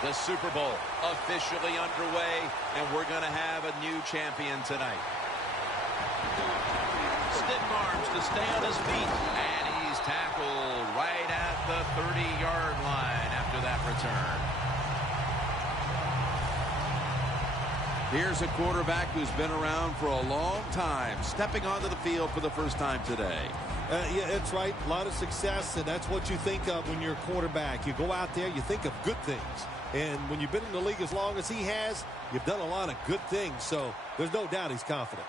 The Super Bowl officially underway, and we're going to have a new champion tonight. Stiff arms to stay on his feet, and he's tackled right at the 30-yard line after that return. Here's a quarterback who's been around for a long time, stepping onto the field for the first time today. Yeah, that's right. A lot of success, and that's what you think of when you're a quarterback. You go out there, you think of good things. And when you've been in the league as long as he has, you've done a lot of good things. So there's no doubt he's confident.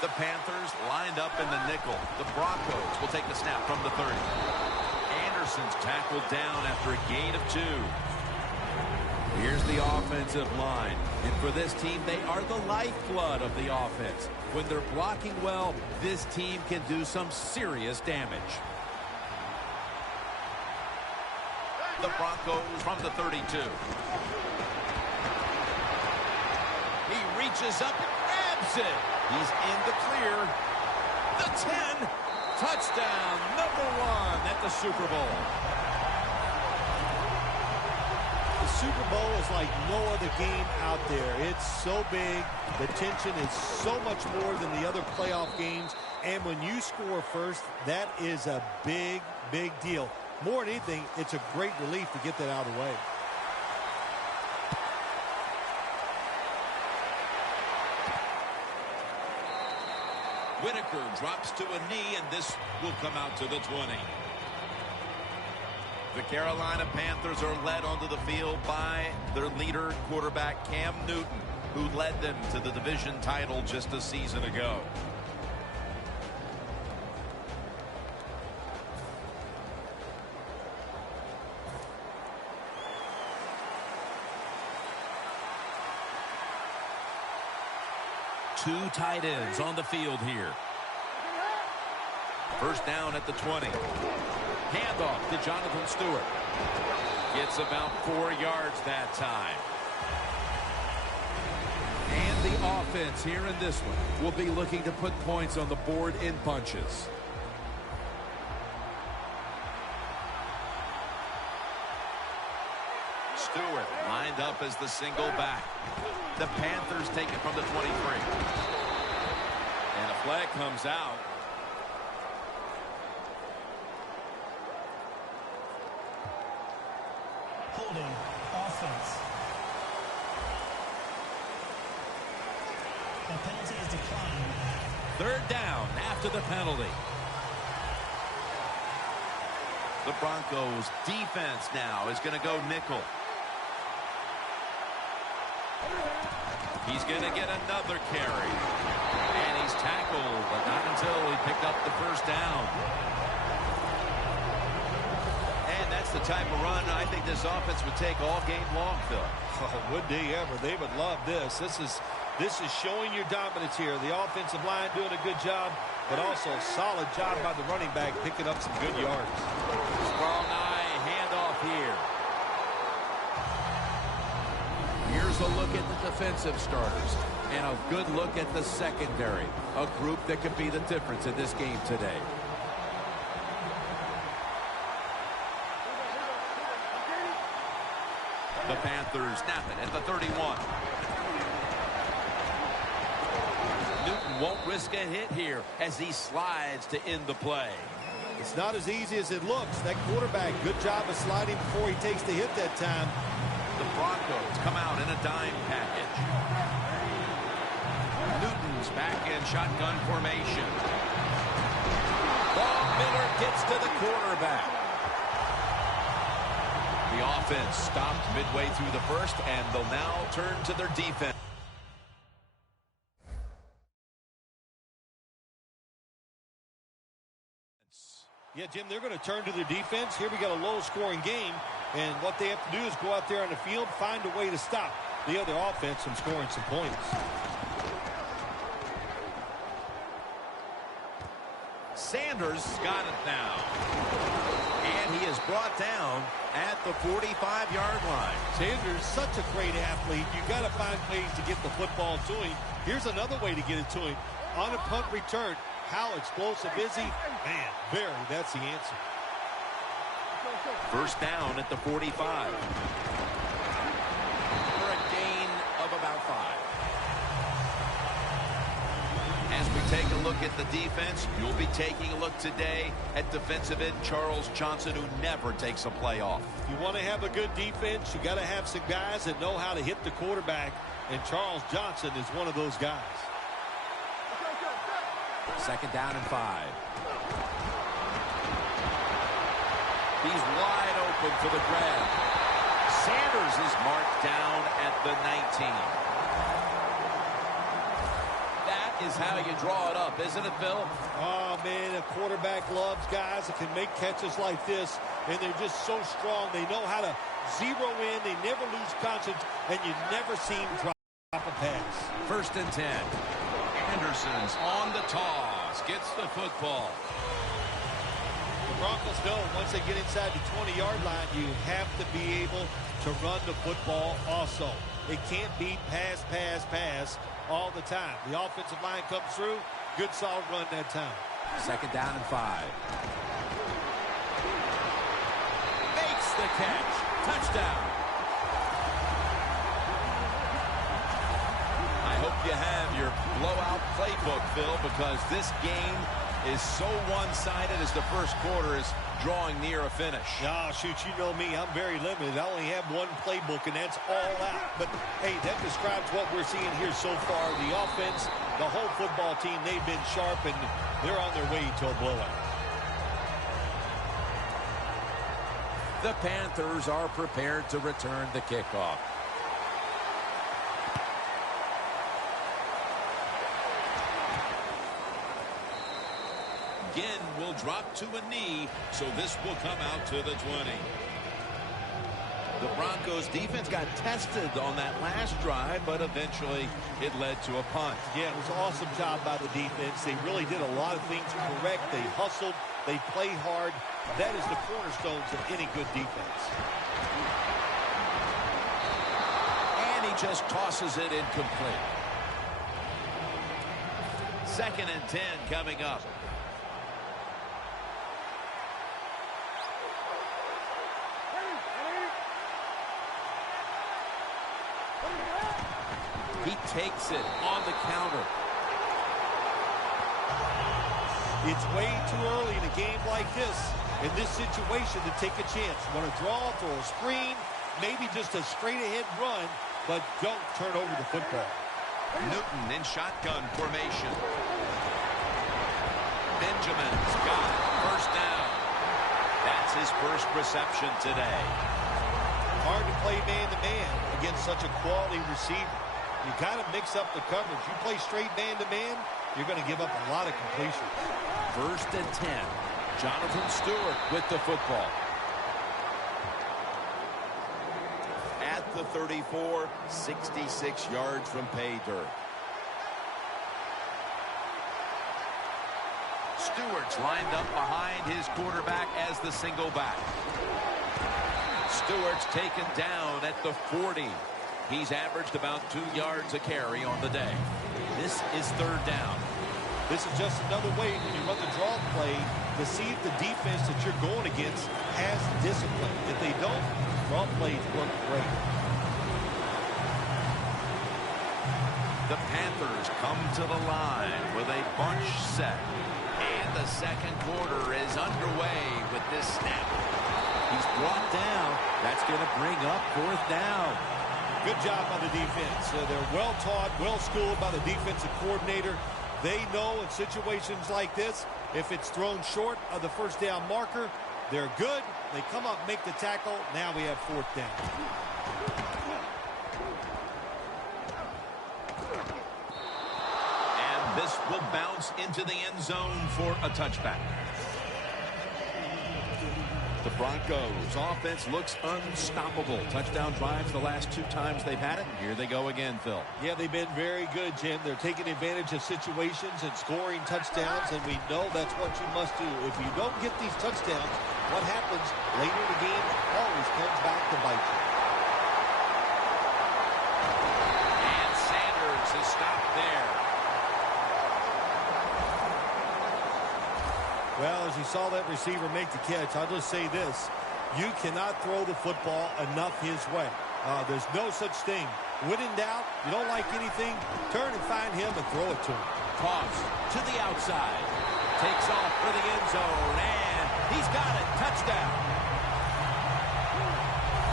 The Panthers lined up in the nickel. The Broncos will take the snap from the 30. Anderson's tackled down after a gain of 2. Here's the offensive line. And for this team, they are the lifeblood of the offense. When they're blocking well, this team can do some serious damage. The Broncos from the 32. He reaches up and grabs it. He's in the clear. The 10. Touchdown, number 1 at the Super Bowl. The Super Bowl is like no other game out there. It's so big. The tension is so much more than the other playoff games. And when you score first, that is a big, big deal. More than anything, it's a great relief to get that out of the way. Whitaker drops to a knee, and this will come out to the 20. The Carolina Panthers are led onto the field by their leader, quarterback Cam Newton, who led them to the division title just a season ago. Two tight ends on the field here. First down at the 20. Handoff to Jonathan Stewart. Gets about 4 yards that time. And the offense here in this one will be looking to put points on the board in bunches. Stewart lined up as the single back. The Panthers take it from the 23. And a flag comes out. Holding offense. The penalty is declined. Third down after the penalty. The Broncos defense now is going to go nickel. He's going to get another carry. And he's tackled, but not until he picked up the first down. And that's the type of run I think this offense would take all game long, Phil. Oh, would they ever? They would love this. This is showing your dominance here. The offensive line doing a good job, but also a solid job by the running back picking up some good yards. Strong eye handoff here. Here's a look at the defensive starters and a good look at the secondary, a group that could be the difference in this game today. The Panthers snap it at the 31. Newton won't risk a hit here as he slides to end the play. It's not as easy as it looks. That quarterback, good job of sliding before he takes the hit that time. The Broncos come out in a dime package. Newton's back in shotgun formation. Von Miller gets to the quarterback. The offense stopped midway through the first, and they'll now turn to their defense. Yeah, Jim, they're going to turn to their defense. Here we got a low-scoring game, and what they have to do is go out there on the field, find a way to stop the other offense from scoring some points. Sanders got it now. And he is brought down at the 45-yard line. Sanders, such a great athlete. You got to find ways to get the football to him. Here's another way to get it to him. On a punt return, How explosive is he? Man, very. That's the answer. First down at the 45. For a gain of about 5. As we take a look at the defense, you'll be taking a look today at defensive end Charles Johnson, who never takes a play off. You want to have a good defense, you got to have some guys that know how to hit the quarterback, and Charles Johnson is one of those guys. Second down and 5. He's wide open for the grab. Sanders is marked down at the 19. That is how you draw it up, isn't it, Bill? Oh, man, a quarterback loves guys that can make catches like this, and they're just so strong. They know how to zero in. They never lose concentrate, and you never see him drop a pass. First and 10. Anderson's on the toss. Gets the football. The Broncos know once they get inside the 20-yard line, you have to be able to run the football also. It can't be pass, pass, pass all the time. The offensive line comes through. Good, solid run that time. Second down and 5. Makes the catch. Touchdown. I hope you have your blowout playbook, Phil, because this game is so one-sided as the first quarter is drawing near a finish. Oh, shoot, you know me. I'm very limited. I only have one playbook, and that's all out. But, hey, that describes what we're seeing here so far. The offense, the whole football team, they've been sharp, and they're on their way to a blowout. The Panthers are prepared to return the kickoff. Ginn will drop to a knee, so this will come out to the 20. The Broncos defense got tested on that last drive, but eventually it led to a punt. Yeah, it was an awesome job by the defense. They really did a lot of things correct. They hustled. They played hard. That is the cornerstones of any good defense. And he just tosses it incomplete. Second and 10 coming up. He takes it on the counter. It's way too early in a game like this, in this situation, to take a chance. You want to draw, throw a screen, maybe just a straight-ahead run, but don't turn over the football. Newton in shotgun formation. Benjamin's got it. First down. That's his first reception today. Hard to play man-to-man against such a quality receiver. You got to mix up the coverage. You play straight man-to-man, you're going to give up a lot of completions. First and 10. Jonathan Stewart with the football. At the 34, 66 yards from pay dirt. Stewart's lined up behind his quarterback as the single back. Stewart's taken down at the 40. He's averaged about 2 yards a carry on the day. This is third down. This is just another way when you run the draw play to see if the defense that you're going against has discipline. If they don't, draw plays work great. The Panthers come to the line with a bunch set. And the second quarter is underway with this snap. He's brought down. That's going to bring up fourth down. Good job by the defense. They're well-taught, well-schooled by the defensive coordinator. They know in situations like this, if it's thrown short of the first down marker, they're good. They come up, make the tackle. Now we have fourth down. And this will bounce into the end zone for a touchback. The Broncos offense looks unstoppable. Touchdown drives the last 2 times they've had it. Here they go again, Phil. Yeah, they've been very good, Jim. They're taking advantage of situations and scoring touchdowns, and we know that's what you must do. If you don't get these touchdowns, what happens later in the game always comes back to bite you. And Sanders is stopped there. Well, as you saw that receiver make the catch, I'll just say this. You cannot throw the football enough his way. There's no such thing. When in doubt, you don't like anything, turn and find him and throw it to him. Toss to the outside. Takes off for the end zone, and he's got it. Touchdown.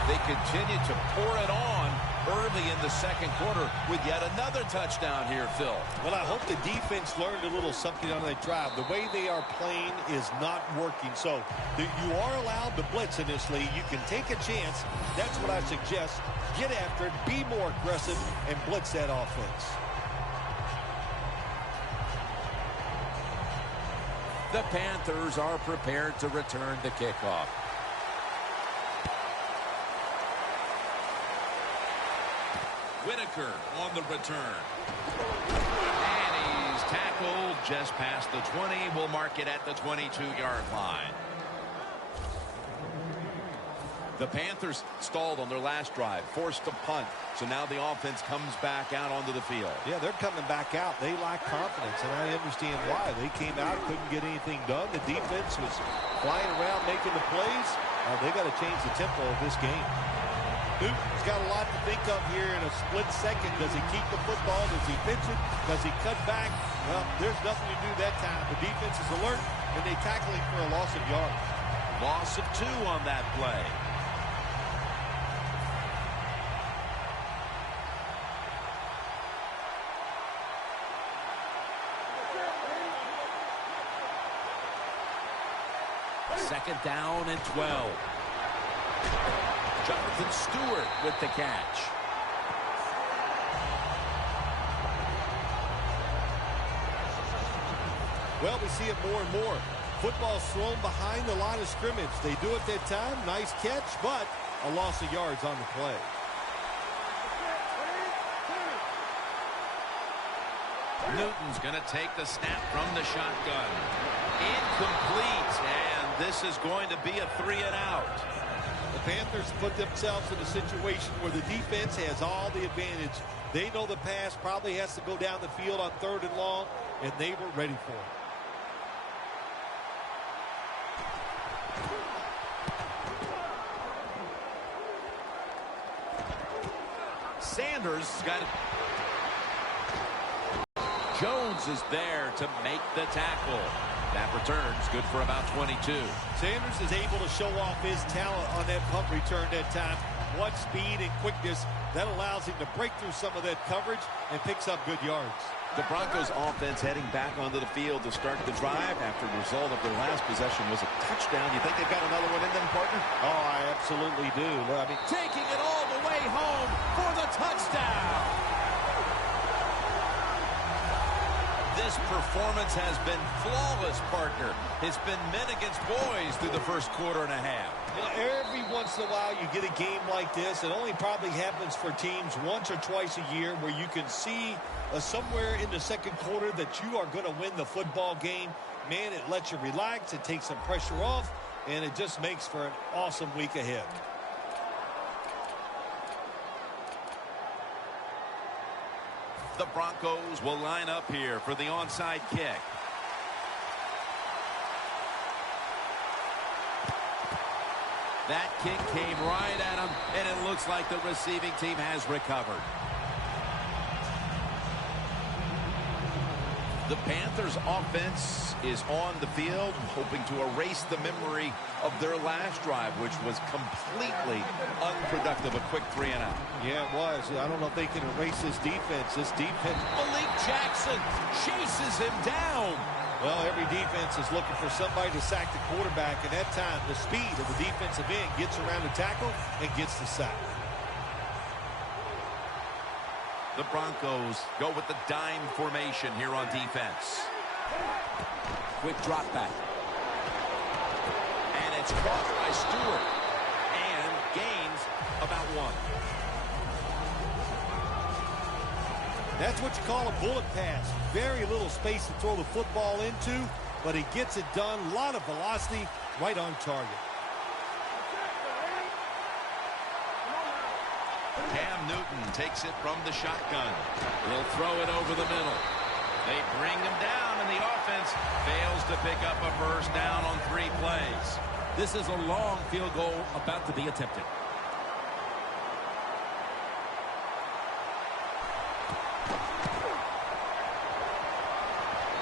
They continue to pour it on early in the second quarter with yet another touchdown here, Phil. Well, I hope the defense learned a little something on that drive. The way they are playing is not working. So you are allowed to blitz in this league. You can take a chance. That's what I suggest. Get after it, be more aggressive, and blitz that offense. The Panthers are prepared to return the kickoff. Whitaker on the return. And he's tackled just past the 20. We'll mark it at the 22-yard line. The Panthers stalled on their last drive, forced to punt. So now the offense comes back out onto the field. Yeah, they're coming back out. They lack confidence, and I understand why. They came out, couldn't get anything done. The defense was flying around making the plays. They got to change the tempo of this game. Newton's got a lot to think of here in a split second. Does he keep the football? Does he pitch it? Does he cut back? Well, there's nothing to do that time. The defense is alert, and they tackle him for a loss of yards. Loss of 2 on that play. Second down and 12. Jonathan Stewart with the catch. Well, we see it more and more. Football's thrown behind the line of scrimmage. They do it that time. Nice catch, but a loss of yards on the play. Newton's going to take the snap from the shotgun. Incomplete, and this is going to be a 3-and-out. The Panthers put themselves in a situation where the defense has all the advantage. They know the pass probably has to go down the field on 3rd and long, and they were ready for it. Sanders got it. Jones is there to make the tackle. That return's good for about 22. Sanders is able to show off his talent on that punt return that time. What speed and quickness that allows him to break through some of that coverage and picks up good yards. The Broncos offense heading back onto the field to start the drive after the result of their last possession was a touchdown. You think they've got another one in them, partner? Oh, I absolutely do. I mean, taking it all the way home for the touchdown. This performance has been flawless, partner. It's been men against boys through the first quarter and a half. You know, every once in a while you get a game like this. It only probably happens for teams once or twice a year where you can see somewhere in the second quarter that you are going to win the football game. Man, it lets you relax. It takes some pressure off, and it just makes for an awesome week ahead. The Broncos will line up here for the onside kick. That kick came right at him, and it looks like the receiving team has recovered. The Panthers offense is on the field, hoping to erase the memory of their last drive, which was completely unproductive. A quick 3-and-out. Yeah, it was. I don't know if they can erase this defense. This defense. Malik Jackson chases him down. Well, every defense is looking for somebody to sack the quarterback, and that time the speed of the defensive end gets around the tackle and gets the sack. The Broncos go with the dime formation here on defense. Quick drop back. And it's caught by Stewart. And gains about 1. That's what you call a bullet pass. Very little space to throw the football into, but he gets it done. A lot of velocity, right on target. Cam Newton takes it from the shotgun. He'll throw it over the middle. They bring him down, and the offense fails to pick up a first down on 3 plays. This is a long field goal about to be attempted.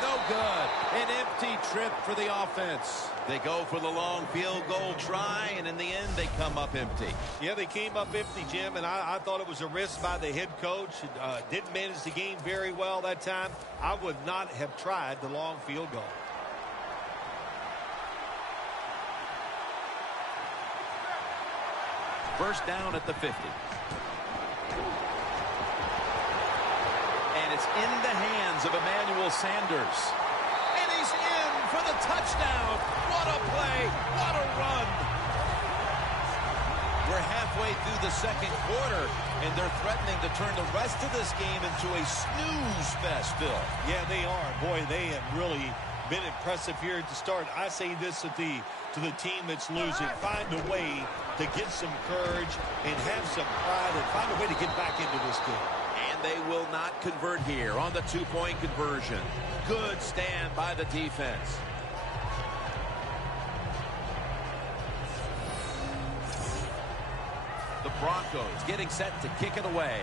No good. An empty trip for the offense. They go for the long field goal try, and in the end, they come up empty. Yeah, they came up empty, Jim, and I thought it was a risk by the head coach. Didn't manage the game very well that time. I would not have tried the long field goal. First down at the 50. And it's in the hands of Emmanuel Sanders. And he's in for the touchdown. What a play. What a run. We're halfway through the second quarter, and they're threatening to turn the rest of this game into a snooze fest, Phil. Yeah, they are. Boy, they have really been impressive here at the start. I say this to the team that's losing. Find a way to get some courage and have some pride and find a way to get back into this game. And they will not convert here on the 2-point conversion. Good stand by the defense. The Broncos getting set to kick it away.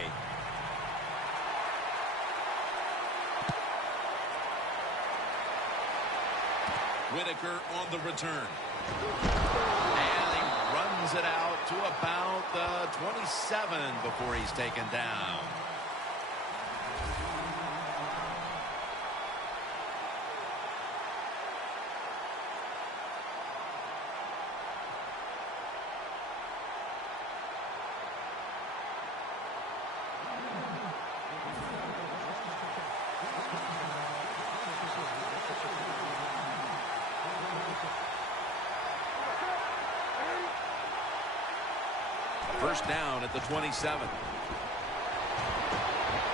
Whitaker on the return. And he runs it out to about the 27 before he's taken down. First down at the 27.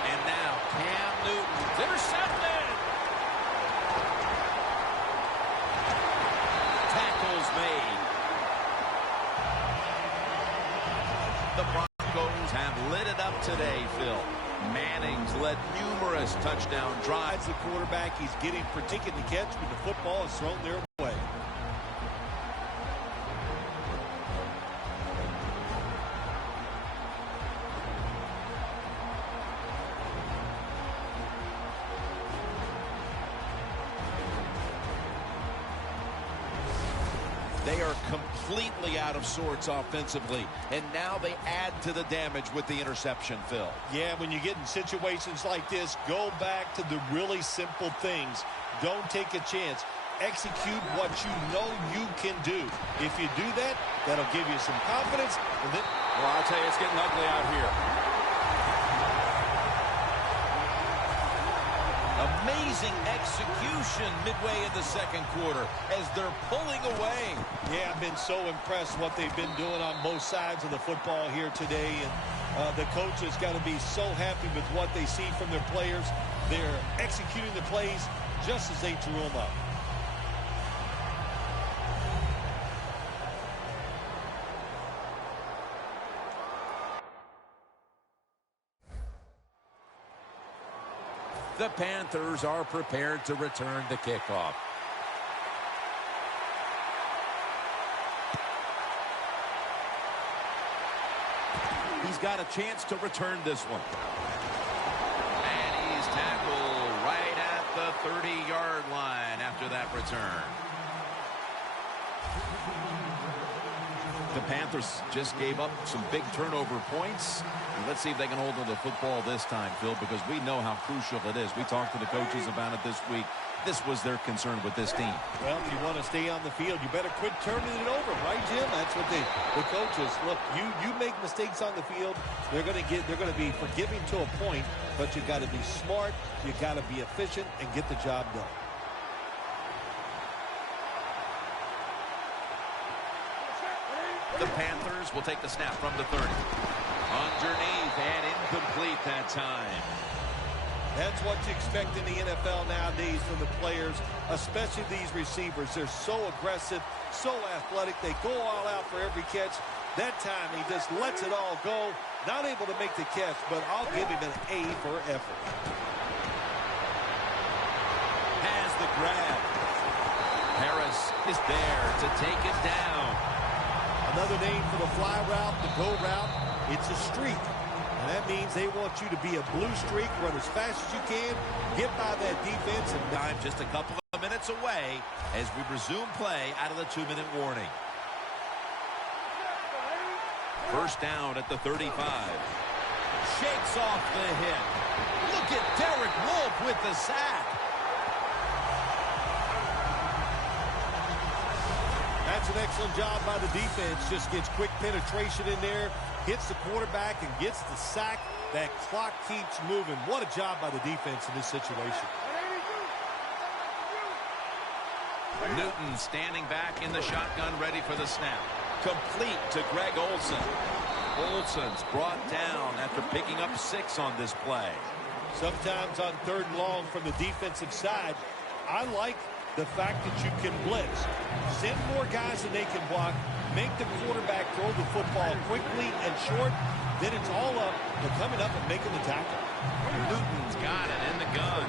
And now Cam Newton intercepted. Tackles made. The Broncos have lit it up today, Phil. Manning's led numerous touchdown drives. The quarterback, he's getting protected to catch when the football is thrown their way. They are completely out of sorts offensively, and now they add to the damage with the interception, Phil. Yeah, when you get in situations like this, go back to the really simple things. Don't take a chance. Execute what you know you can do. If you do that, that'll give you some confidence. And then, well, I'll tell you, it's getting ugly out here. Amazing execution midway in the second quarter as they're pulling away. Yeah, I've been so impressed what they've been doing on both sides of the football here today. And the coach has got to be so happy with what they see from their players. They're executing the plays just as they drew them up. The Panthers are prepared to return the kickoff. He's got a chance to return this one. And he's tackled right at the 30-yard line after that return. The Panthers just gave up some big turnover points. And let's see if they can hold on to the football this time, Phil, because we know how crucial it is. We talked to the coaches about it this week. This was their concern with this team. Well, if you want to stay on the field, you better quit turning it over, right, Jim? That's what the coaches look. You make mistakes on the field, they're going to be forgiving to a point, but you got to be smart, you got to be efficient, and get the job done. The Panthers will take the snap from the 30. Underneath and incomplete that time. That's what you expect in the NFL nowadays from the players, especially these receivers. They're so aggressive, so athletic. They go all out for every catch. That time he just lets it all go. Not able to make the catch, but I'll give him an A for effort. grab. Harris is there to take it down. Another name for the fly route, the go route. It's a streak. And that means they want you to be a blue streak, run as fast as you can, get by that defense. And Time just a couple of minutes away as we resume play out of the 2-minute warning. First down at the 35. Shakes off the hit. Look at Derek Wolfe with the sack. that's an excellent job by the defense. Just gets quick penetration in there, hits the quarterback, and gets the sack. That clock keeps moving. What a job by the defense in this situation. Newton standing back in the shotgun, ready for the snap. Complete to Greg Olsen. Olsen's brought down after picking up 6 on this play. Sometimes on 3rd and long from the defensive side, I like the fact that you can blitz. Send more guys than they can block. Make the quarterback throw the football quickly and short. Then it's all up to coming up and making the tackle. Newton's got it in the gun.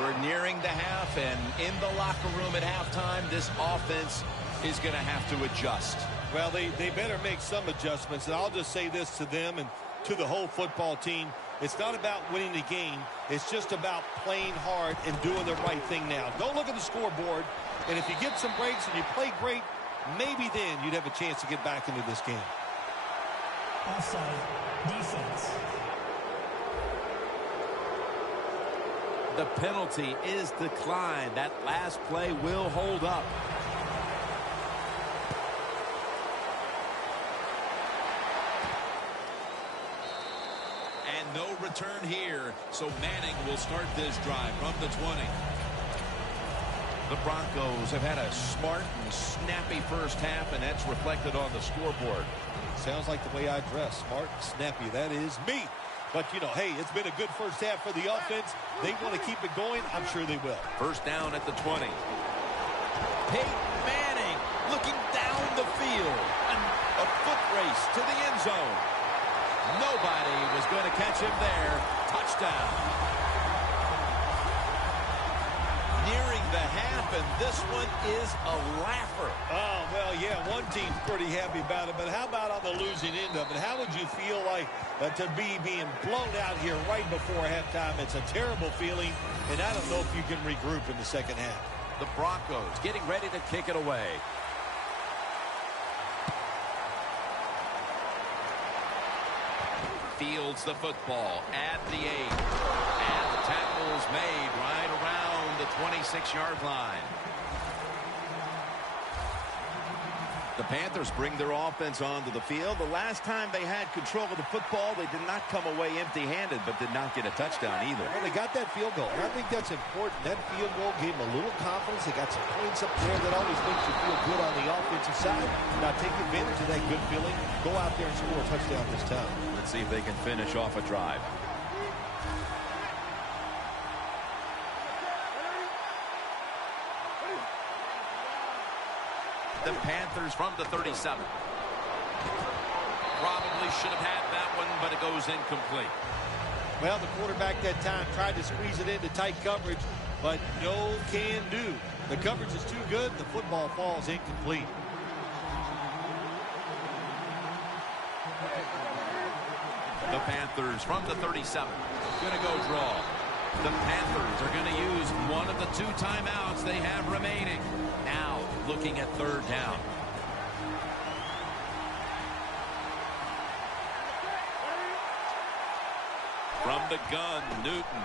We're nearing the half, and in the locker room at halftime, this offense is going to have to adjust. Well, they better make some adjustments, and I'll just say this to them and to the whole football team. It's not about winning the game. It's just about playing hard and doing the right thing now. Don't look at the scoreboard, and if you get some breaks and you play great, maybe then you'd have a chance to get back into this game. Offside, defense. The penalty is declined. That last play will hold up. And no return here, so Manning will start this drive from the 20. The Broncos have had a smart and snappy first half, and that's reflected on the scoreboard. Sounds like the way I dress. Smart and snappy. That is me. But, you know, hey, it's been a good first half for the offense. They want to keep it going. I'm sure they will. First down at the 20. Peyton Manning looking down the field. And a foot race to the end zone. Nobody was going to catch him there. Touchdown. Nearing the half, and this one is a laugher. Oh, well, yeah, one team's pretty happy about it, but how about on the losing end of it? How would you feel like to be being blown out here right before halftime? It's a terrible feeling, and I don't know if you can regroup in the second half. The Broncos getting ready to kick it away. Fields the football at the 8. And the tackle's made right around the 26-yard line. The Panthers bring their offense onto the field. The last time they had control of the football, they did not come away empty-handed, but did not get a touchdown either. Well, they got that field goal. I think that's important. That field goal gave them a little confidence. They got some points up there that always makes you feel good on the offensive side. Now take advantage of that good feeling. Go out there and score a touchdown this time. Let's see if they can finish off a drive. The Panthers from the 37. Probably should have had that one, but it goes incomplete. Well, the quarterback that time tried to squeeze it into tight coverage, but no can do. The coverage is too good. The football falls incomplete. The Panthers from the 37. Going to go draw. The Panthers are going to use one of the 2 timeouts they have remaining. Now looking at 3rd down. From the gun, Newton.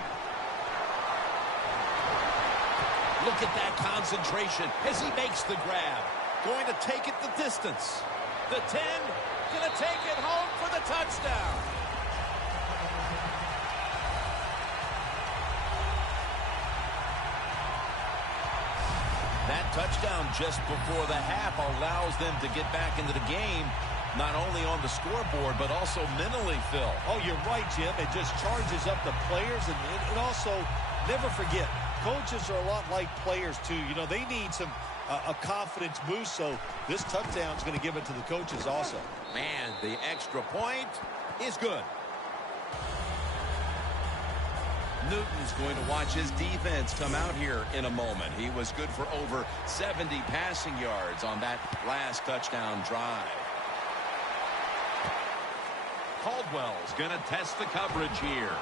Look at that concentration as he makes the grab. Going to take it the distance. The 10, going to take it home for the touchdown. That touchdown just before the half allows them to get back into the game, not only on the scoreboard, but also mentally, Phil. Oh, you're right, Jim. It just charges up the players. And also, never forget, coaches are a lot like players, too. You know, they need a confidence boost, so this touchdown is going to give it to the coaches also. Man, the extra point is good. Newton's going to watch his defense come out here in a moment. He was good for over 70 passing yards on that last touchdown drive. Caldwell's going to test the coverage here.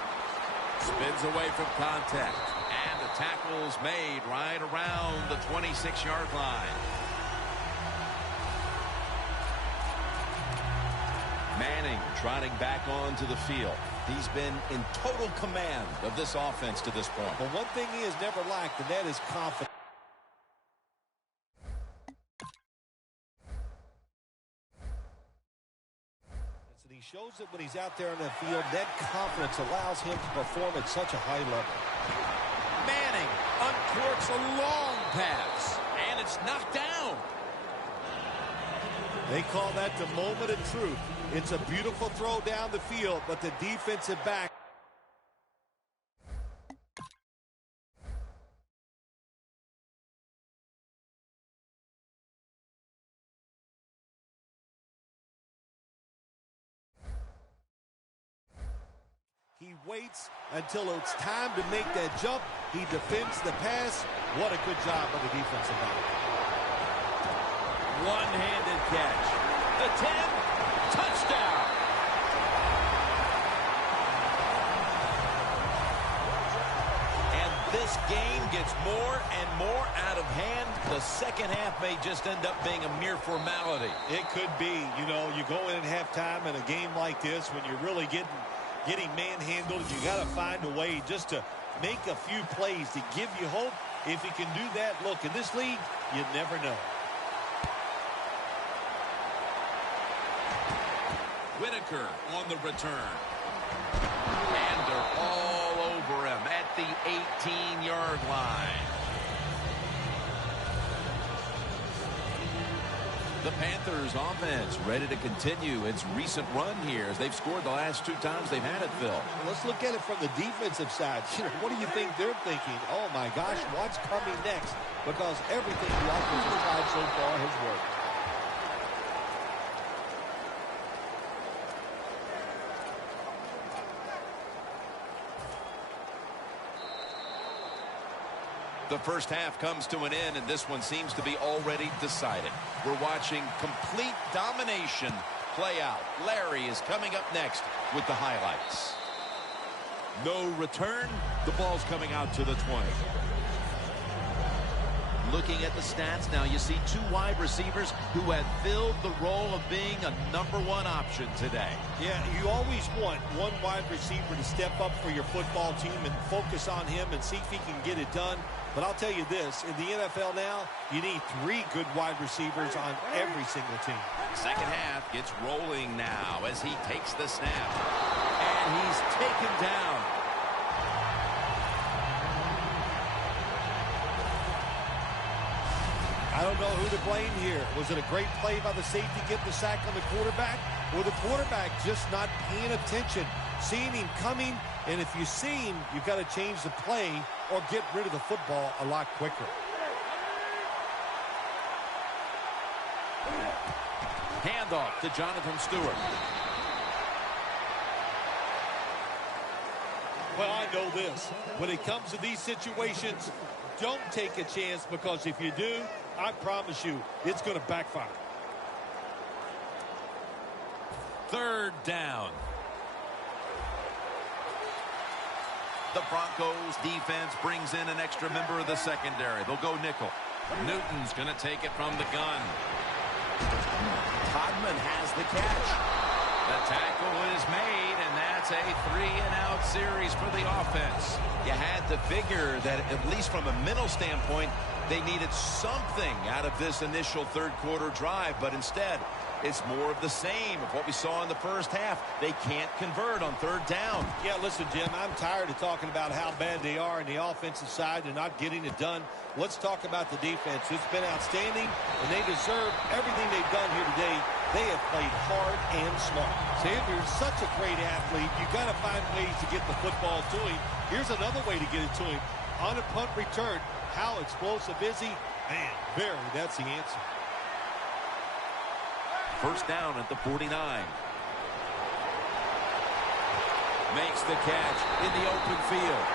Spins away from contact. And the tackle's made right around the 26-yard line. Manning trotting back onto the field. He's been in total command of this offense to this point. But one thing he has never lacked, and that is confidence. And he shows it when he's out there in the field. That confidence allows him to perform at such a high level. Manning uncorks a long pass, and it's knocked down. They call that the moment of truth. It's a beautiful throw down the field, but the defensive back. He waits until it's time to make that jump. He defends the pass. What a good job by the defensive back. One-handed catch. The 10, touchdown. And this game gets more and more out of hand. The second half may just end up being a mere formality. It could be. You know, you go in at halftime in a game like this when you're really getting manhandled. You got to find a way just to make a few plays to give you hope. If you can do that, look, in this league, you never know. Whitaker on the return. And they're all over him at the 18-yard line. The Panthers offense ready to continue its recent run here as they've scored the last 2 times they've had it, Phil. Let's look at it from the defensive side. What do you think they're thinking? Oh, my gosh, what's coming next? Because everything the offense has tried so far has worked. The first half comes to an end, and this one seems to be already decided. We're watching complete domination play out. Larry is coming up next with the highlights. No return. The ball's coming out to the 20. Looking at the stats now, you see 2 wide receivers who have filled the role of being a #1 option today. Yeah, you always want one wide receiver to step up for your football team and focus on him and see if he can get it done. But I'll tell you this, in the NFL now, you need 3 good wide receivers on every single team. Second half gets rolling now as he takes the snap. And he's taken down. I don't know who to blame here. Was it a great play by the safety getting the sack on the quarterback? Or the quarterback just not paying attention, seeing him coming? And if you see him, you've got to change the play or get rid of the football a lot quicker. Handoff to Jonathan Stewart. Well, I know this. When it comes to these situations, don't take a chance, because if you do, I promise you, it's going to backfire. Third down. The Broncos defense brings in an extra member of the secondary. They'll go nickel. Newton's going to take it from the gun. Todman has the catch. The tackle is made, and that's a 3-and-out series for the offense. You had to figure that, at least from a mental standpoint, they needed something out of this initial third-quarter drive, but instead, it's more of the same of what we saw in the first half. They can't convert on third down. Yeah, listen, Jim, I'm tired of talking about how bad they are on the offensive side and not getting it done. Let's talk about the defense. It's been outstanding, and they deserve everything they've done here today. They have played hard and smart. Sanders, such a great athlete. You've got to find ways to get the football to him. Here's another way to get it to him. On a punt return, how explosive is he? Man, that's the answer. First down at the 49. Makes the catch in the open field.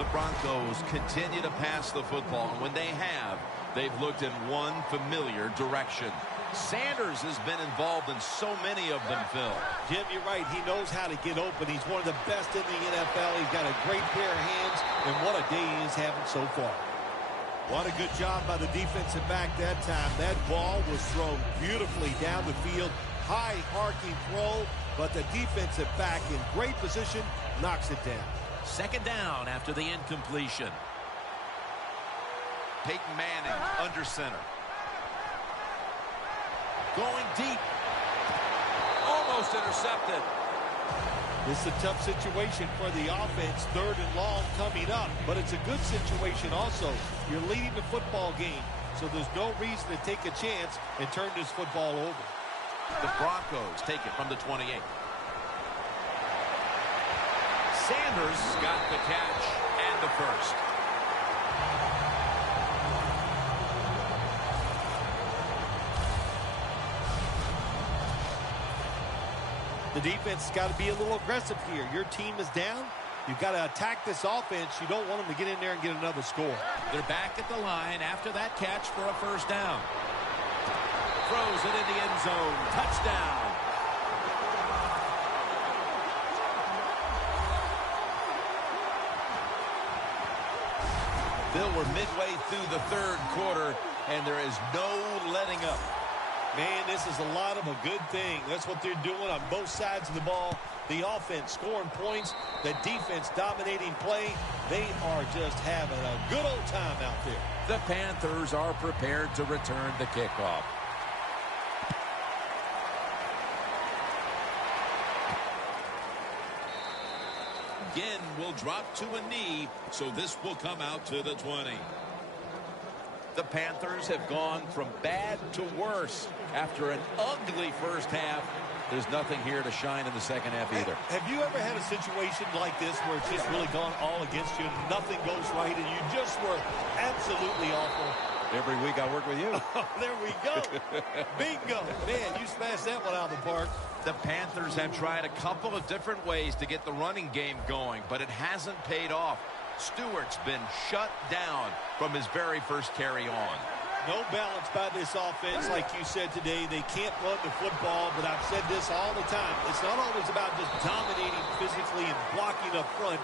The Broncos continue to pass the football, and when they have, they've looked in one familiar direction. Sanders has been involved in so many of them, Phil. Jim, you're right. He knows how to get open. He's one of the best in the NFL. He's got a great pair of hands, and what a day he is having so far. What a good job by the defensive back that time. That ball was thrown beautifully down the field. High arcing throw, but the defensive back in great position knocks it down. Second down after the incompletion. Peyton Manning under center. Going deep. Almost intercepted. This is a tough situation for the offense, 3rd and long coming up, but it's a good situation also. You're leading the football game, so there's no reason to take a chance and turn this football over. The Broncos take it from the 28. Sanders got the catch and the first. The defense has got to be a little aggressive here. Your team is down. You've got to attack this offense. You don't want them to get in there and get another score. They're back at the line after that catch for a first down. Throws it in the end zone. Touchdown. Bill, we're midway through the 3rd quarter, and there is no letting up. Man, this is a lot of a good thing. That's what they're doing on both sides of the ball. The offense scoring points, the defense dominating play. They are just having a good old time out there. The Panthers are prepared to return the kickoff. Again, will drop to a knee, so this will come out to the 20. The Panthers have gone from bad to worse. After an ugly first half, there's nothing here to shine in the second half either. Have you ever had a situation like this where it's just really gone all against you and nothing goes right and you just were absolutely awful? Every week I work with you. Oh, there we go. Bingo. Man, you smashed that one out of the park. The Panthers have tried a couple of different ways to get the running game going, but it hasn't paid off. Stewart's been shut down from his very first carry on. No balance by this offense, like you said today. They can't run the football, but I've said this all the time. It's not always about just dominating physically and blocking up front.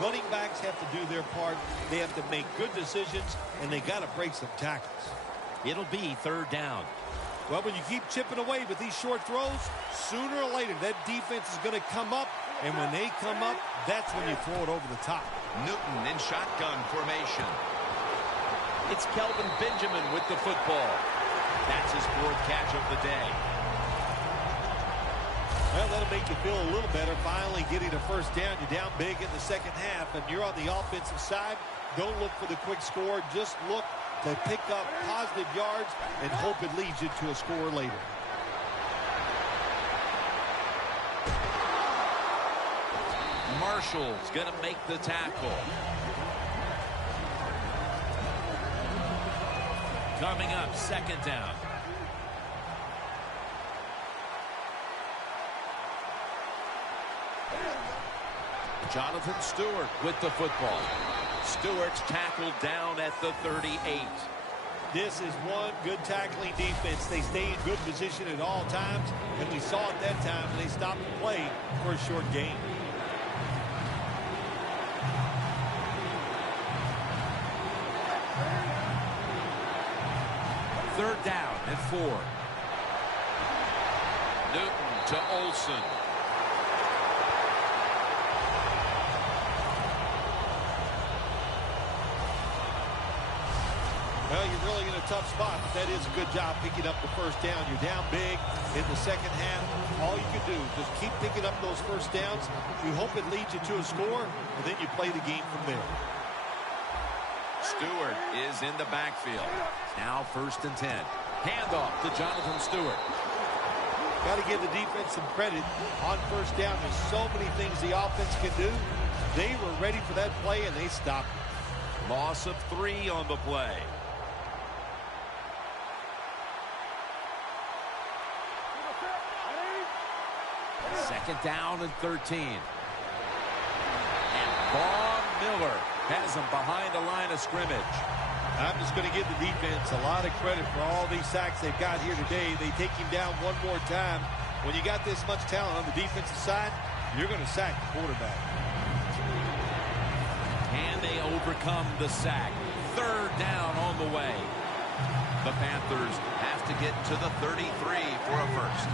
Running backs have to do their part. They have to make good decisions, and they got to break some tackles. It'll be 3rd down. Well, when you keep chipping away with these short throws, sooner or later that defense is going to come up, and when they come up, that's when you throw it over the top. Newton in shotgun formation. It's Kelvin Benjamin with the football. That's his 4th catch of the day. Well, that'll make you feel a little better finally getting a first down. You're down big in the second half, and you're on the offensive side. Don't look for the quick score. Just look to pick up positive yards and hope it leads you to a score later. Marshall's going to make the tackle. Coming up, 2nd down. Jonathan Stewart with the football. Stewart's tackled down at the 38. This is one good tackling defense. They stay in good position at all times, and we saw it that time when they stopped the play for a short gain. Third down and 4. Newton to Olsen. Well, you're really in a tough spot, but that is a good job picking up the first down. You're down big in the second half. All you can do is just keep picking up those first downs. You hope it leads you to a score, and then you play the game from there. Stewart is in the backfield. Now 1st and 10. Handoff to Jonathan Stewart. Got to give the defense some credit on first down. There's so many things the offense can do. They were ready for that play, and they stopped it. Loss of 3 on the play. Second down and 13. And Vaughn Miller has them behind the line of scrimmage. I'm just going to give the defense a lot of credit for all these sacks they've got here today. They take him down one more time. When you got this much talent on the defensive side, you're going to sack the quarterback. And they overcome the sack. Third down on the way. The Panthers have to get to the 33 for a first.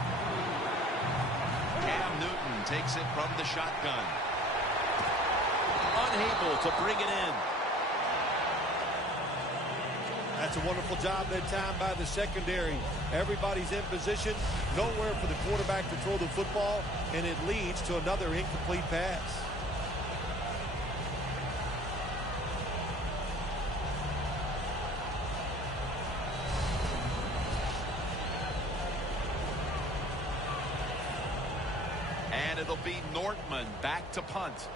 Cam Newton takes it from the shotgun. Unable to bring it in. That's a wonderful job that time by the secondary. Everybody's in position. Nowhere for the quarterback to throw the football, and it leads to another incomplete pass. And it'll be Nortman back to punt.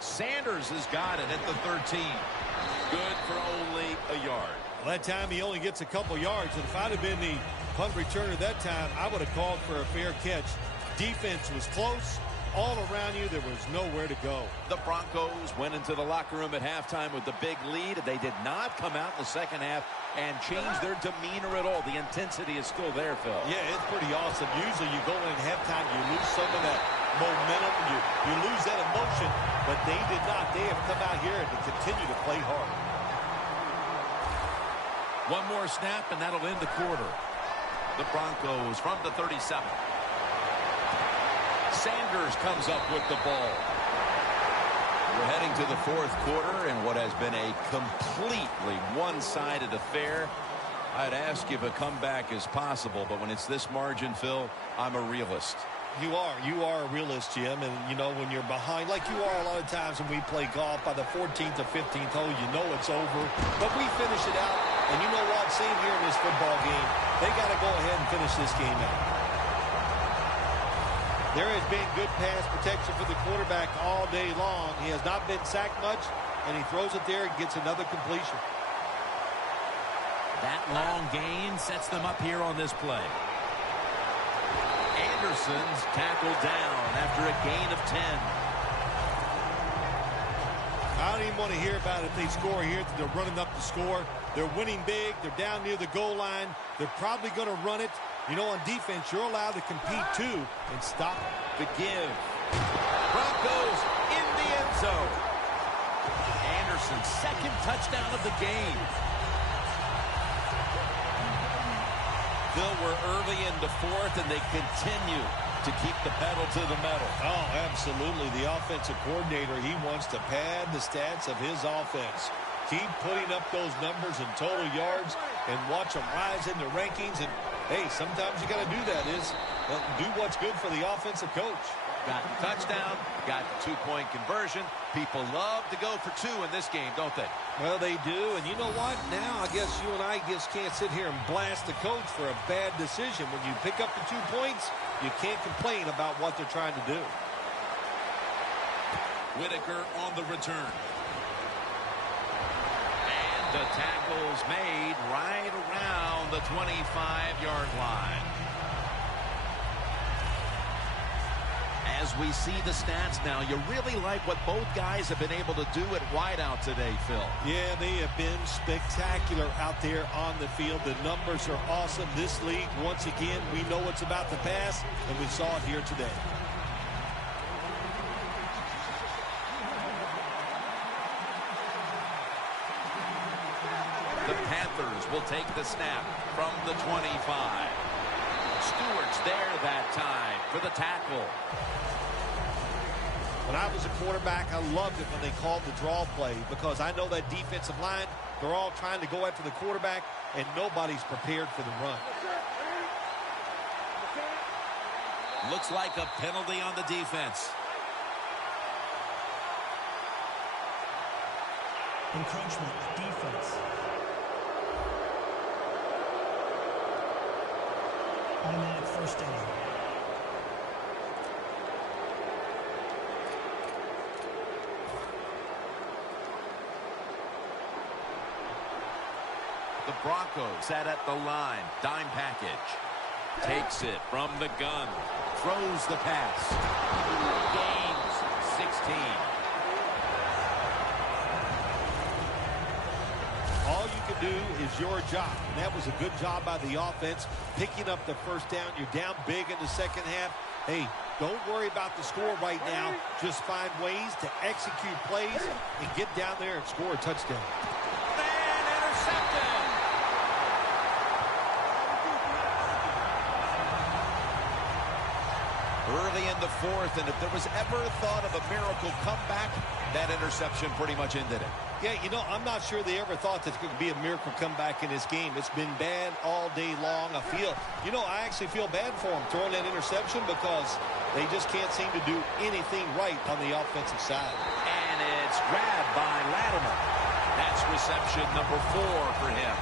Sanders has got it at the 13. Good for only a yard. Well, that time he only gets a couple yards, and if I'd have been the punt returner that time, I would have called for a fair catch. Defense was close. All around you, there was nowhere to go. The Broncos went into the locker room at halftime with the big lead. They did not come out in the second half and change their demeanor at all. The intensity is still there, Phil. Yeah, it's pretty awesome. Usually you go in at halftime, you lose some of that momentum, you lose that emotion, but they did not. They have come out here and continue to play hard. One more snap, and that'll end the quarter. The Broncos from the 37. Sanders comes up with the ball. We're heading to the fourth quarter in what has been a completely one-sided affair. I'd ask if a comeback is possible, but when it's this margin, Phil, I'm a realist. You are a realist, Jim, and you know when you're behind, like you are a lot of times when we play golf, by the 14th or 15th hole, you know it's over, but we finish it out, and you know what, same here in this football game, they got to go ahead and finish this game out. There has been good pass protection for the quarterback all day long. He has not been sacked much, and he throws it there and gets another completion. That long gain sets them up here on this play. Anderson's tackled down after a gain of 10. I don't even want to hear about it if they score here. They're running up the score. They're winning big. They're down near the goal line. They're probably going to run it. You know, on defense, you're allowed to compete, too, and stop the give. Broncos in the end zone. Anderson's second touchdown of the game. Phil, we're early into fourth, and they continue to keep the pedal to the metal. Oh, absolutely. The offensive coordinator, he wants to pad the stats of his offense. Keep putting up those numbers in total yards and watch them rise in the rankings. And, hey, sometimes you got to do that do what's good for the offensive coach. Got the touchdown, got the two-point conversion. People love to go for two in this game, don't they? Well, they do. And you know what? Now I guess you and I just can't sit here and blast the coach for a bad decision. When you pick up the 2 points, you can't complain about what they're trying to do. Whitaker on the return. And the tackle's made right around the 25-yard line. As we see the stats now, you really like what both guys have been able to do at wideout today, Phil. Yeah, they have been spectacular out there on the field. The numbers are awesome. This league, once again, we know it's about the pass, and we saw it here today. The Panthers will take the snap from the 25. Stewart's there that time for the tackle. When I was a quarterback, I loved it when they called the draw play because I know that defensive line, they're all trying to go after the quarterback, and nobody's prepared for the run. Looks like a penalty on the defense. Encroachment, defense. Automatic first down. The Broncos set at the line. Dime package. Takes it from the gun. Throws the pass. Gains 16. All you can do is your job. And that was a good job by the offense, picking up the first down. You're down big in the second half. Hey, don't worry about the score right now. Just find ways to execute plays and get down there and score a touchdown. And intercepted. Early in the fourth, and if there was ever a thought of a miracle comeback, that interception pretty much ended it. Yeah, you know, I'm not sure they ever thought there's going to be a miracle comeback in this game. It's been bad all day long. I actually feel bad for them throwing that interception because they just can't seem to do anything right on the offensive side. And it's grabbed by Latimer. That's reception number 4 for him.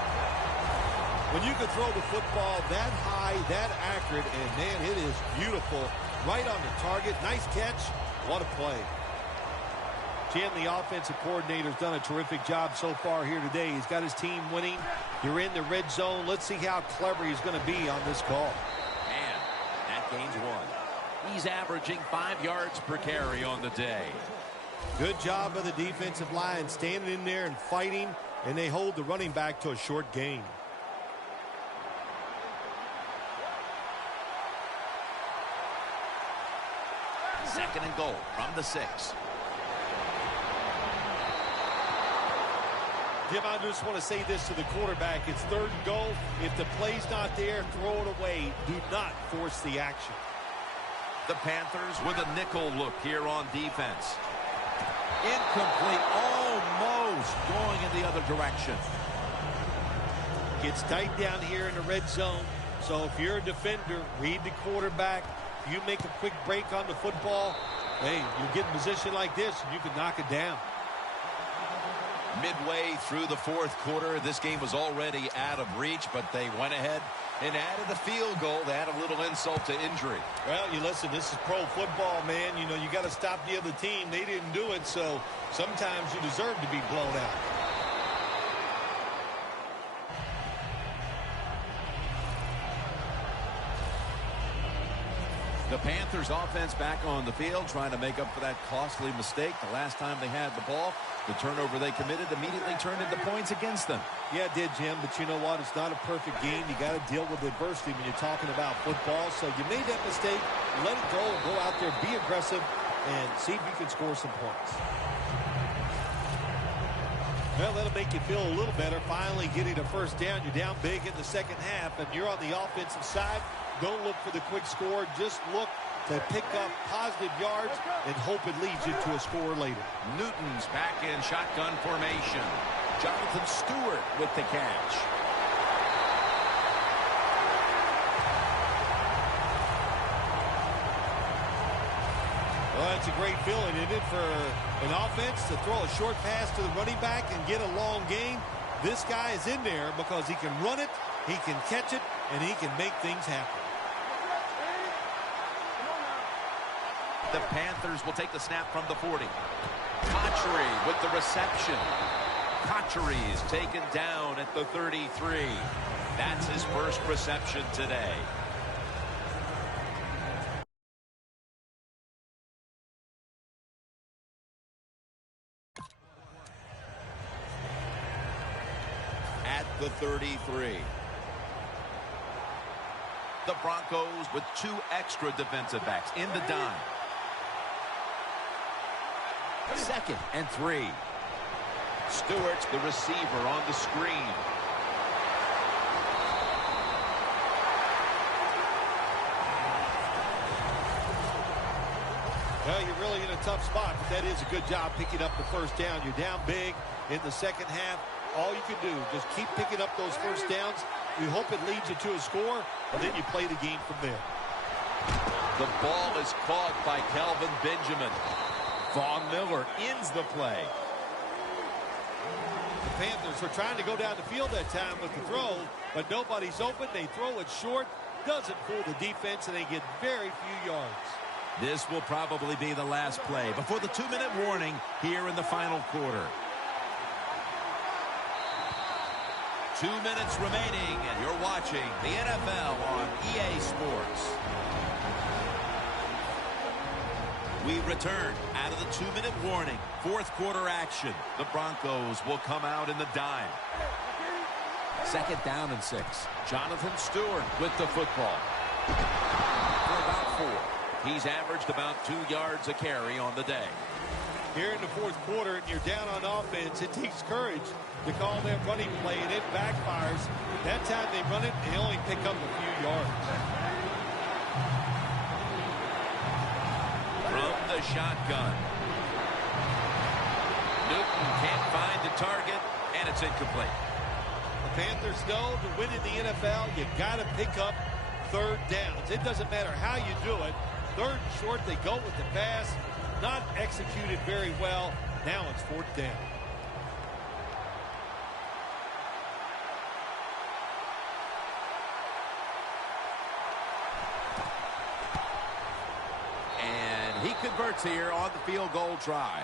When you can throw the football that high, that accurate, and, man, it is beautiful. Right on the target. Nice catch. What a play. Jim, the offensive coordinator's done a terrific job so far here today. He's got his team winning. You're in the red zone. Let's see how clever he's going to be on this call. And that gains 1. He's averaging 5 yards per carry on the day. Good job by the defensive line standing in there and fighting, and they hold the running back to a short gain. Second and goal from the 6. Jim, I just want to say this to the quarterback. It's third and goal. If the play's not there, throw it away. Do not force the action. The Panthers with a nickel look here on defense. Incomplete, almost going in the other direction. Gets tight down here in the red zone. So if you're a defender, read the quarterback. If you make a quick break on the football, hey, you get in a position like this, and you can knock it down. Midway through the fourth quarter, this game was already out of reach, but they went ahead and added a field goal to add a little insult to injury. Well, you listen, this is pro football, man. You know, you got to stop the other team. They didn't do it, so sometimes you deserve to be blown out. The Panthers offense back on the field trying to make up for that costly mistake. The last time they had the ball, the turnover they committed immediately turned into points against them. Yeah, it did, Jim, but you know what? It's not a perfect game. You got to deal with adversity when you're talking about football. So you made that mistake, let it go, and go out there, be aggressive, and see if you can score some points. Well, that'll make you feel a little better. Finally getting a first down. You're down big in the second half, and you're on the offensive side. Don't look for the quick score. Just look to pick up positive yards and hope it leads you to a score later. Newton's back in shotgun formation. Jonathan Stewart with the catch. Well, that's a great feeling, isn't it, for an offense to throw a short pass to the running back and get a long gain. This guy is in there because he can run it, he can catch it, and he can make things happen. The Panthers will take the snap from the 40. Cotchery with the reception. Cotchery is taken down at the 33. That's his first reception today. At the 33. The Broncos with 2 extra defensive backs in the dime. Second and 3. Stewart's the receiver on the screen. Well, you're really in a tough spot, but that is a good job picking up the first down. You're down big in the second half. All you can do, just keep picking up those first downs. You hope it leads you to a score, and then you play the game from there. The ball is caught by Kelvin Benjamin. Von Miller ends the play. The Panthers were trying to go down the field that time with the throw, but nobody's open. They throw it short. Doesn't fool the defense, and they get very few yards. This will probably be the last play before the 2-minute warning here in the final quarter. 2 minutes remaining, and you're watching the NFL on EA Sports. We return out of the 2-minute warning. Fourth quarter action. The Broncos will come out in the dime. 2nd down and 6. Jonathan Stewart with the football. For about 4. He's averaged about 2 yards a carry on the day. Here in the fourth quarter, and you're down on offense, it takes courage to call that running play, and it backfires. That time they run it, and they only pick up a few yards. From the shotgun. Newton can't find the target, and it's incomplete. The Panthers know to win in the NFL, you got to pick up 3rd downs. It doesn't matter how you do it. 3rd and short, they go with the pass. Not executed very well. Now it's 4th down. And he converts here on the field goal try.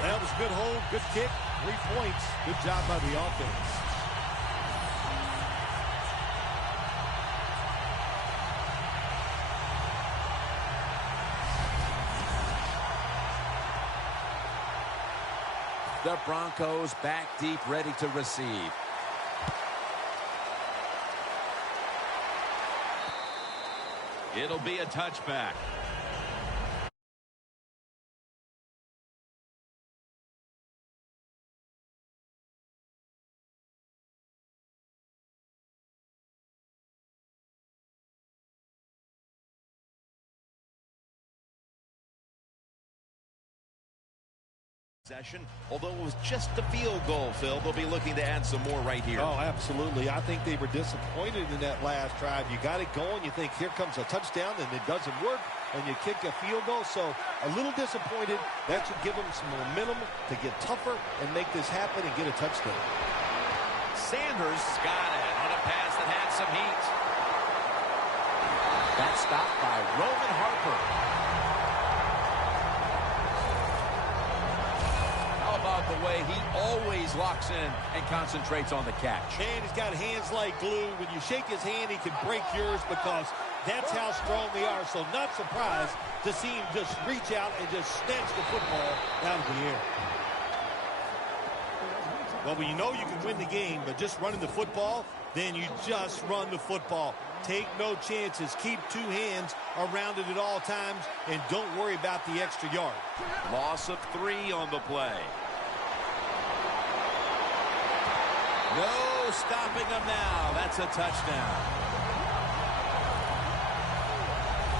That was a good hold, good kick, 3 points. Good job by the offense. The Broncos back deep, ready to receive. It'll be a touchback. Although it was just a field goal, Phil, they'll be looking to add some more right here. Oh, absolutely. I think they were disappointed in that last drive. You got it going. You think here comes a touchdown, and it doesn't work, and you kick a field goal. So a little disappointed. That should give them some momentum to get tougher and make this happen and get a touchdown. Sanders got it on a pass that had some heat. That's stopped by Roman Harper. The way he always locks in and concentrates on the catch. Man, he's got hands like glue. When you shake his hand, he can break yours because that's how strong they are. So not surprised to see him just reach out and just snatch the football out of the air. Well, when you know you can win the game, but just running the football, then you just run the football. Take no chances. Keep 2 hands around it at all times, and don't worry about the extra yard. Loss of 3 on the play. No stopping them now. That's a touchdown.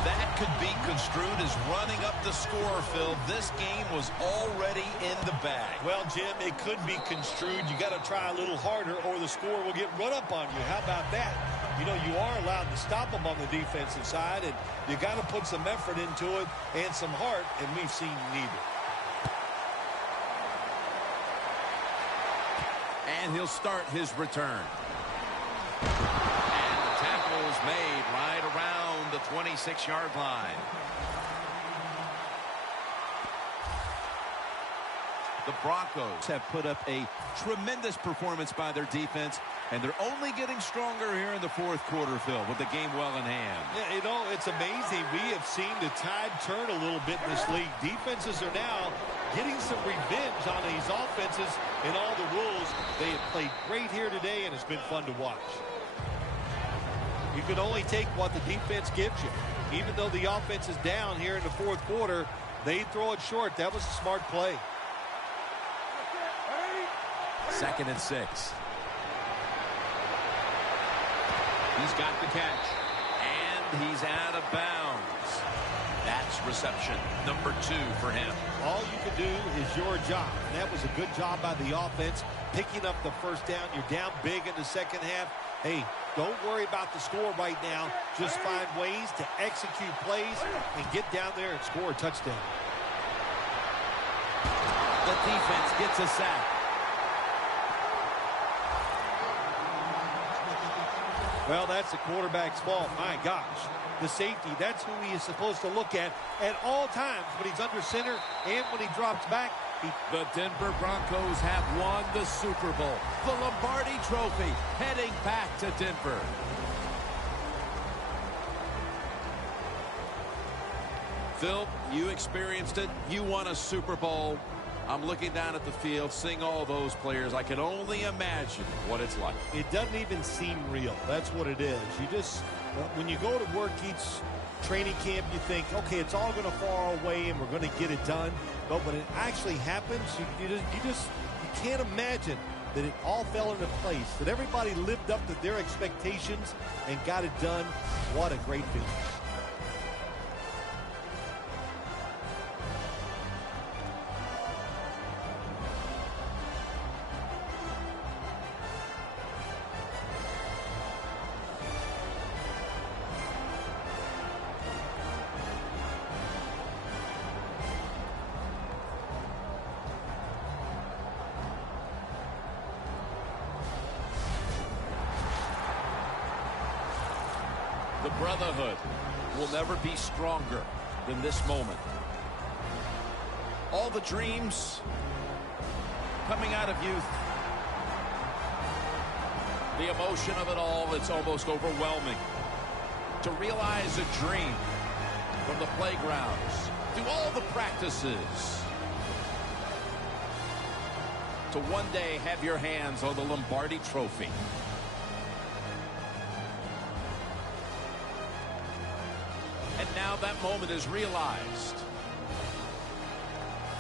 That could be construed as running up the score, Phil. This game was already in the bag. Well, Jim, it could be construed. You got to try a little harder or the score will get run up on you. How about that? You know, you are allowed to stop them on the defensive side, and you got to put some effort into it and some heart, and we've seen neither. And he'll start his return. And the tackle is made right around the 26-yard line. The Broncos have put up a tremendous performance by their defense, and they're only getting stronger here in the fourth quarter, Phil, with the game well in hand. Yeah, you know, it's amazing. We have seen the tide turn a little bit in this league. Defenses are now getting some revenge on these offenses and all the rules. They have played great here today, and it's been fun to watch. You can only take what the defense gives you. Even though the offense is down here in the fourth quarter, they throw it short. That was a smart play. 2nd and 6. He's got the catch. And he's out of bounds. That's reception number 2 for him. All you can do is your job. And that was a good job by the offense, picking up the first down. You're down big in the second half. Hey, don't worry about the score right now. Just find ways to execute plays and get down there and score a touchdown. The defense gets a sack. Well, that's the quarterback's fault. My gosh. The safety, that's who he is supposed to look at all times when he's under center and when he drops back. The Denver Broncos have won the Super Bowl. The Lombardi Trophy heading back to Denver. Phil, you experienced it. You won a Super Bowl. I'm looking down at the field, seeing all those players. I can only imagine what it's like. It doesn't even seem real. That's what it is. You just, when you go to work each training camp, you think, okay, it's all going to fall away and we're going to get it done. But when it actually happens, you can't imagine that it all fell into place, that everybody lived up to their expectations and got it done. What a great feeling. The brotherhood will never be stronger than this moment. All the dreams coming out of youth. The emotion of it all, it's almost overwhelming. To realize a dream from the playgrounds, through all the practices, to one day have your hands on the Lombardi Trophy. And now that moment is realized.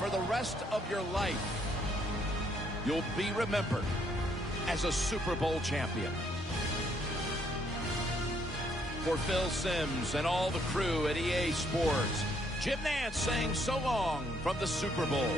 For the rest of your life, you'll be remembered as a Super Bowl champion. For Phil Simms and all the crew at EA Sports, Jim Nantz saying so long from the Super Bowl.